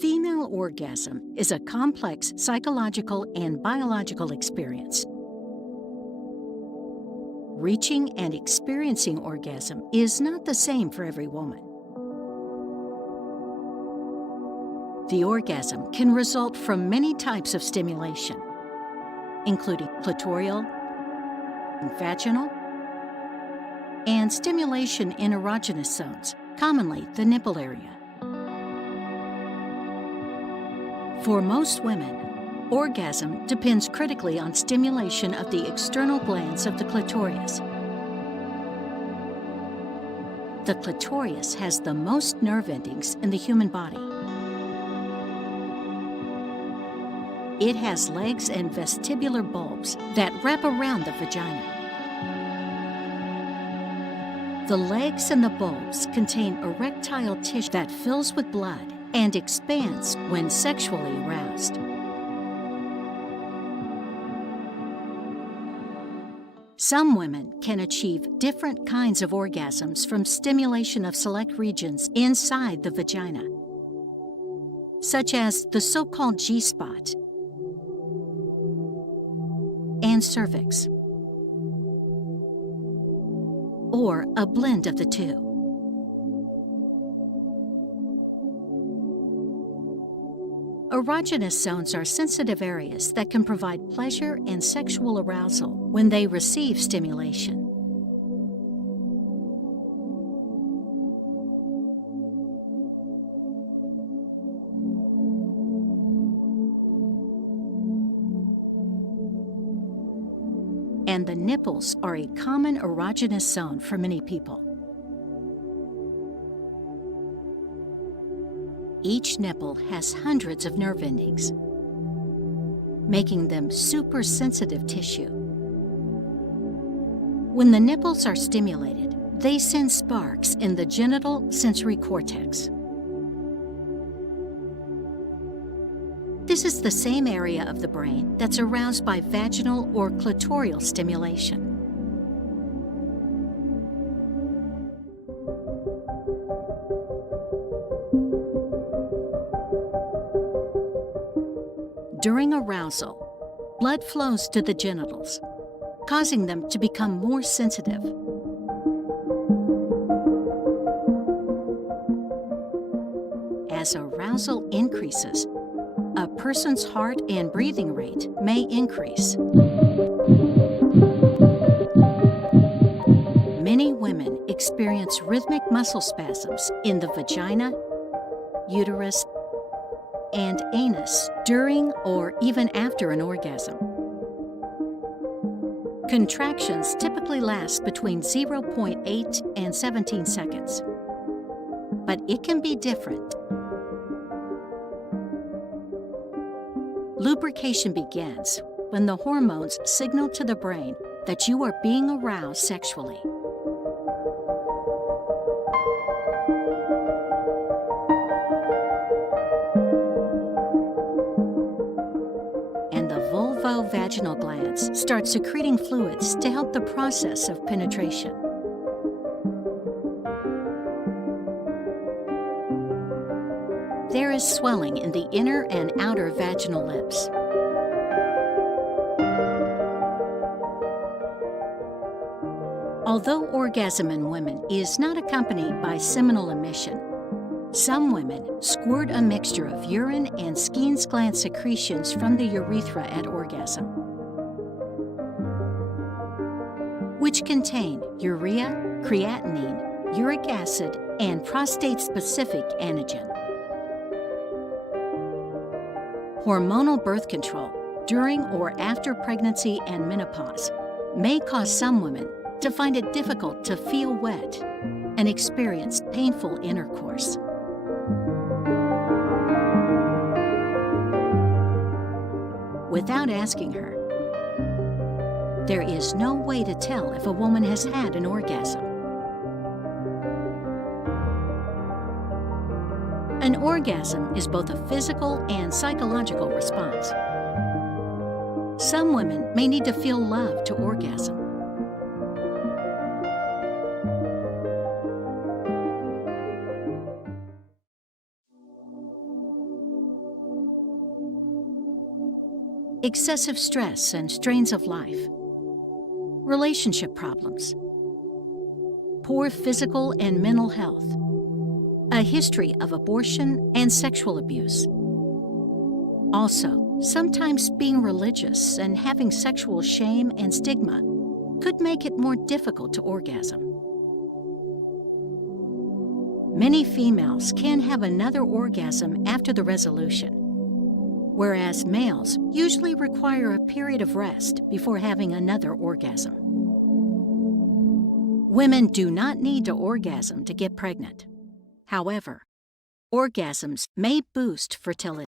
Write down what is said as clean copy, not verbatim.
female orgasm is a complex psychological and biological experience. Reaching and experiencing orgasm is not the same for every woman. The orgasm can result from many types of stimulation, including clitoral, vaginal, and stimulation in erogenous zones, commonly the nipple area. For most women, orgasm depends critically on stimulation of the external glands of the clitoris. The clitoris has the most nerve endings in the human body. It has legs and vestibular bulbs that wrap around the vagina. The legs and the bulbs contain erectile tissue that fills with blood and expands when sexually aroused. Some women can achieve different kinds of orgasms from stimulation of select regions inside the vagina, such as the so-called G-spot and cervix, or a blend of the two. Erogenous zones are sensitive areas that can provide pleasure and sexual arousal when they receive stimulation. And the nipples are a common erogenous zone for many people. Each nipple has hundreds of nerve endings, making them super sensitive tissue. When the nipples are stimulated, they send sparks in the genital sensory cortex. This is the same area of the brain that's aroused by vaginal or clitoral stimulation. During arousal, blood flows to the genitals, causing them to become more sensitive. As arousal increases, a person's heart and breathing rate may increase. Many women experience rhythmic muscle spasms in the vagina, uterus, and anus during or even after an orgasm. Contractions typically last between 0.8 and 17 seconds, but it can be different. Lubrication begins when the hormones signal to the brain that you are being aroused sexually. And the vulvovaginal glands start secreting fluids to help the process of penetration. There is swelling in the inner and outer vaginal lips. Although orgasm in women is not accompanied by seminal emission, some women squirt a mixture of urine and Skene's gland secretions from the urethra at orgasm, which contain urea, creatinine, uric acid, and prostate-specific antigen. Hormonal birth control during or after pregnancy and menopause may cause some women to find it difficult to feel wet and experience painful intercourse. Without asking her, there is no way to tell if a woman has had an orgasm. An orgasm is both a physical and psychological response. Some women may need to feel love to orgasm. excessive stress and strains of life, relationship problems, poor physical and mental health, a history of abortion and sexual abuse. Also, sometimes being religious and having sexual shame and stigma could make it more difficult to orgasm. Many females can have another orgasm after the resolution, whereas males usually require a period of rest before having another orgasm. Women do not need to orgasm to get pregnant. However, orgasms may boost fertility.